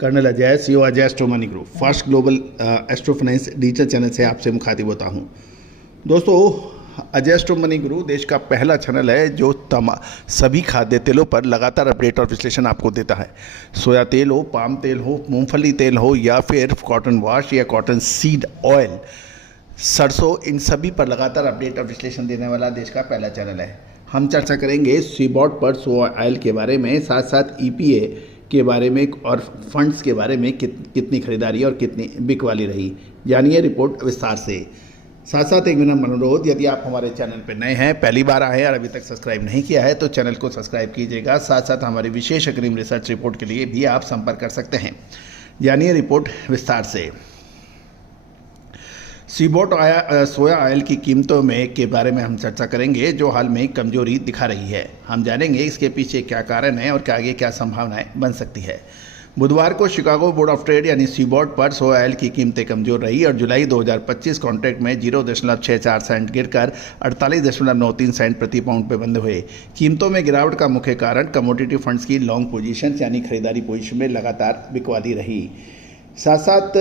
Colonel Ajay, CEO Ajay astro money group, first global astro finance digital channel से आपसे मुखातिब होता हूं। दोस्तों, अजय एस्ट्रो मनी ग्रुप देश का पहला चैनल है जो सभी खाद्य तेलों पर लगातार अपडेट और विश्लेषण आपको देता है। सोया तेल हो, पाम तेल हो, मूंगफली तेल हो या फिर कॉटन वॉश या कॉटन सीड ऑयल, सरसों, इन सभी पर लगातार अपडेट और विश्लेषण देने वाला देश का पहला चैनल है। हम चर्चा करेंगे सीबॉट पर सोया ऑयल के बारे में, साथ साथ ईपीए के बारे में और फंड्स के बारे में कितनी खरीदारी और कितनी बिकवाली रही, जानिए रिपोर्ट विस्तार से। साथ साथ एक विनम्र अनुरोध, यदि आप हमारे चैनल पर नए हैं, पहली बार आए हैं और अभी तक सब्सक्राइब नहीं किया है तो चैनल को सब्सक्राइब कीजिएगा। साथ साथ हमारी विशेष अग्रिम रिसर्च रिपोर्ट के लिए भी आप संपर्क कर सकते हैं। जानिए रिपोर्ट विस्तार से। सीबॉट सोया ऑयल की कीमतों में के बारे में हम चर्चा करेंगे जो हाल में कमजोरी दिखा रही है। हम जानेंगे इसके पीछे क्या कारण है और आगे क्या संभावनाएं बन सकती है। बुधवार को शिकागो बोर्ड ऑफ ट्रेड यानी सीबॉट पर सोया ऑयल की कीमतें कमजोर रही और जुलाई 2025 कॉन्ट्रैक्ट में 0.64 सेंट गिरकर 48.93 सेंट प्रति पाउंड पे बंद हुए। कीमतों में गिरावट का मुख्य कारण कमोडिटी फंड्स की लॉन्ग पोजीशन यानी खरीदारी पोजीशन में लगातार बिकवाली रही। साथ साथ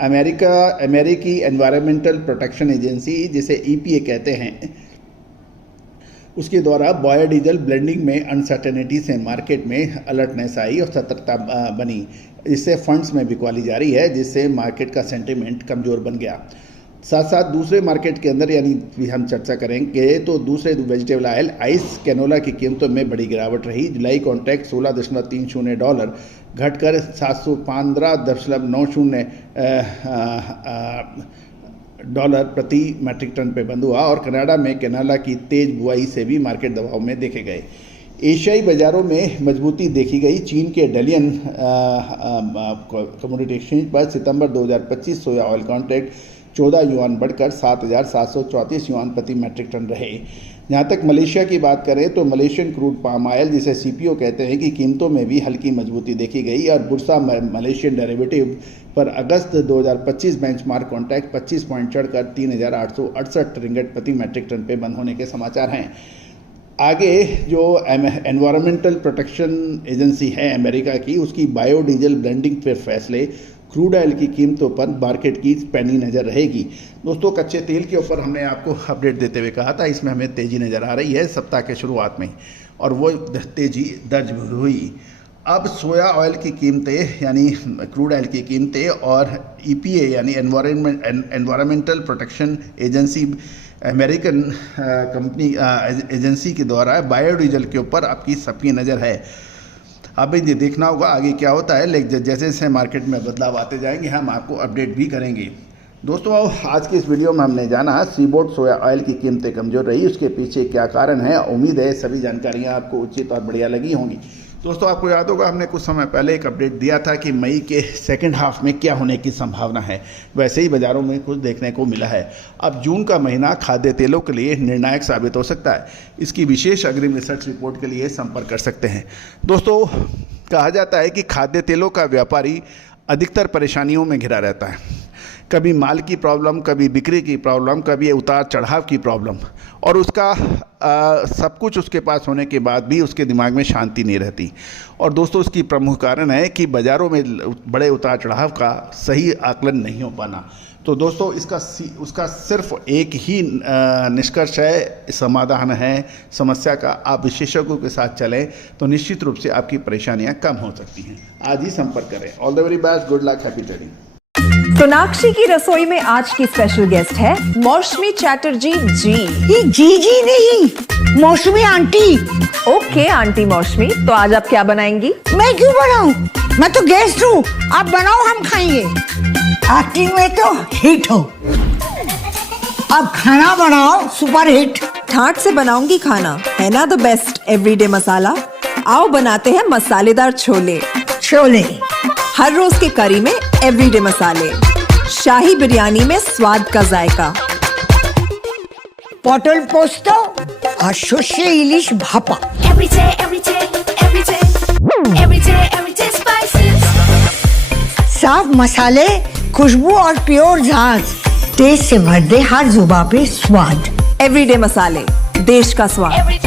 अमेरिकी एनवायरमेंटल प्रोटेक्शन एजेंसी, जिसे ईपीए कहते हैं, उसके द्वारा बायोडीजल ब्लेंडिंग में अनसर्टेनिटी से मार्केट में अलर्टनेस आई और सतर्कता बनी। इससे फंड्स में बिकवाली जारी है, जिससे मार्केट का सेंटिमेंट कमज़ोर बन गया। साथ साथ दूसरे मार्केट के अंदर यानी हम चर्चा करेंगे तो दूसरे वेजिटेबल ऑयल आइस कैनोला की कीमतों में बड़ी गिरावट रही। जुलाई कॉन्ट्रैक्ट $16.30 घटकर 715.90 डॉलर प्रति मैट्रिक टन पे बंद हुआ और कनाडा में कैनोला की तेज बुआई से भी मार्केट दबाव में देखे गए। एशियाई बाजारों में मजबूती देखी गई। चीन के डलियन कमोडिटी एक्सचेंज पर सितंबर 2025 सोया ऑयल कॉन्ट्रैक्ट 14 युआन बढ़कर 7,734 युआन प्रति मैट्रिक टन रहे। जहाँ तक मलेशिया की बात करें तो मलेशियन क्रूड पाम ऑयल, जिसे सीपीओ कहते हैं, कि कीमतों में भी हल्की मजबूती देखी गई और बुर्सा मलेशियन डेरिवेटिव पर अगस्त 2025 बेंचमार्क कॉन्ट्रैक्ट 25 पॉइंट चढ़कर 3,868 रिंगट प्रति मैट्रिक टन पे बंद होने के समाचार हैं। आगे जो एनवायरमेंटल प्रोटेक्शन एजेंसी है अमेरिका की, उसकी बायोडीजल ब्लेंडिंग पे फैसले क्रूड ऑयल की कीमतों पर मार्केट की पैनी नज़र रहेगी। दोस्तों, कच्चे तेल के ऊपर हमने आपको अपडेट देते हुए कहा था इसमें हमें तेज़ी नज़र आ रही है सप्ताह के शुरुआत में, और वो तेज़ी दर्ज हुई। अब सोया ऑयल की कीमतें यानी क्रूड ऑयल की कीमतें और ईपीए यानी environmental protection agency, American company agency के द्वारा बायोडीजल के ऊपर आपकी सबकी नज़र है। अब ये देखना होगा आगे क्या होता है, लेकिन जैसे जैसे मार्केट में बदलाव आते जाएंगे हम आपको अपडेट भी करेंगे। दोस्तों, आज की इस वीडियो में हमने जाना सीबॉट सोया ऑयल की कीमतें कमज़ोर रही, उसके पीछे क्या कारण है। उम्मीद है सभी जानकारियां आपको उचित और बढ़िया लगी होंगी। दोस्तों, आपको याद होगा हमने कुछ समय पहले एक अपडेट दिया था कि मई के सेकंड हाफ में क्या होने की संभावना है। वैसे ही बाज़ारों में कुछ देखने को मिला है। अब जून का महीना खाद्य तेलों के लिए निर्णायक साबित हो सकता है। इसकी विशेष अग्रिम रिसर्च रिपोर्ट के लिए संपर्क कर सकते हैं। दोस्तों, कहा जाता है कि खाद्य तेलों का व्यापारी अधिकतर परेशानियों में घिरा रहता है। कभी माल की प्रॉब्लम, कभी बिक्री की प्रॉब्लम, कभी उतार चढ़ाव की प्रॉब्लम, और उसका सब कुछ उसके पास होने के बाद भी उसके दिमाग में शांति नहीं रहती। और दोस्तों, उसकी प्रमुख कारण है कि बाज़ारों में बड़े उतार चढ़ाव का सही आकलन नहीं हो पाना। तो दोस्तों, उसका सिर्फ एक ही निष्कर्ष है, समाधान है समस्या का। आप विशेषज्ञों के साथ चलें तो निश्चित रूप से आपकी परेशानियां कम हो सकती हैं। आज ही संपर्क करें। All the very best, good luck, happy trading. Sonakshi की रसोई में आज की स्पेशल गेस्ट है मौसमी चैटर्जी जी। ये जी नहीं, मौसमी आंटी। ओके आंटी मौसमी, तो आज आप क्या बनाएंगी? मैं क्यों बनाऊं? मैं तो गेस्ट हूँ, आप बनाओ, हम खाएंगे। एक्टिंग में तो हिट हो, अब खाना बनाओ सुपर हिट। ठाट से बनाऊंगी खाना, है ना द बेस्ट एवरीडे मसाला। आओ बनाते हैं मसालेदार छोले। छोले हर रोज के करी में एवरीडे मसाले, शाही बिरयानी में स्वाद का जायका। पटल पोस्तो और सर्षे इलिश भापा। साफ मसाले, खुशबू और प्योर झांझ, टेस्ट से भर दे हर जुबान पे स्वाद। एवरीडे मसाले, देश का स्वाद।